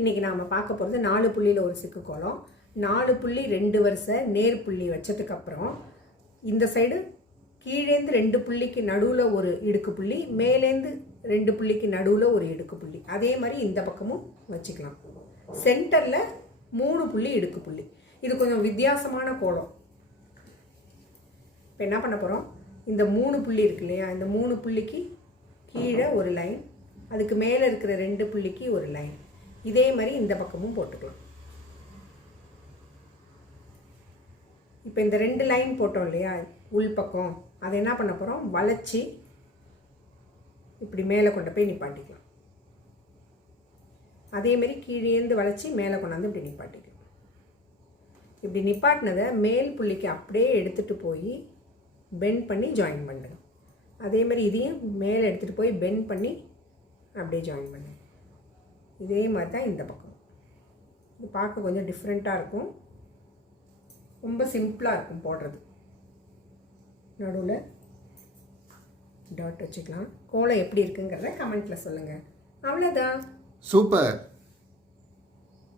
இன்றைக்கி நாம் பார்க்க போகிறது 4 புள்ளியில் ஒரு சிக்கு கோலம். 4 புள்ளி 2 வரிசை நேர் புள்ளி வச்சதுக்கப்புறம் இந்த சைடு கீழேந்து 2 புள்ளிக்கு நடுவில் ஒரு இடுக்கு புள்ளி, மேலேந்து 2 புள்ளிக்கு நடுவில் ஒரு இடுக்கு புள்ளி, அதே மாதிரி இந்த பக்கமும் வச்சுக்கலாம். சென்டரில் 3 புள்ளி இடுக்கு புள்ளி. இது கொஞ்சம் வித்தியாசமான கோலம். இப்போ என்ன பண்ண போகிறோம், இந்த 3 புள்ளி இருக்கு இல்லையா, இந்த 3 புள்ளிக்கு கீழே ஒரு லைன், அதுக்கு மேலே இருக்கிற 2 புள்ளிக்கு ஒரு லைன், இதே மாதிரி இந்த பக்கமும் போட்டுக்கலாம். இப்போ இந்த 2 லைன் போட்டோம் இல்லையா உள் பக்கம், அதை என்ன பண்ண போகிறோம், வளைச்சி இப்படி மேலே கொண்டு போய் நிப்பாட்டிக்கலாம். அதேமாரி கீழேந்து வளைச்சி மேலே கொண்டாந்து இப்படி நிப்பாட்டிக்கலாம். இப்படி நிப்பாட்டினதை மேல் புள்ளிக்கு அப்படியே எடுத்துகிட்டு போய் பெண்ட் பண்ணி ஜாயின் பண்ணுங்க. அதே மாதிரி இதையும் மேலே எடுத்துகிட்டு போய் பெண்ட் பண்ணி அப்படியே ஜாயின் பண்ணுங்க. இதே மாதிரி தான் இந்த பக்கம். இது பார்க்க கொஞ்சம் டிஃப்ரெண்ட்டாக இருக்கும், ரொம்ப சிம்பிளாக இருக்கும் போடுறது. நடுவில் டாட் வச்சுக்கலாம். கோலம் எப்படி இருக்குங்கிறத கமெண்ட்டில் சொல்லுங்கள். அவ்வளோதான். சூப்பர்.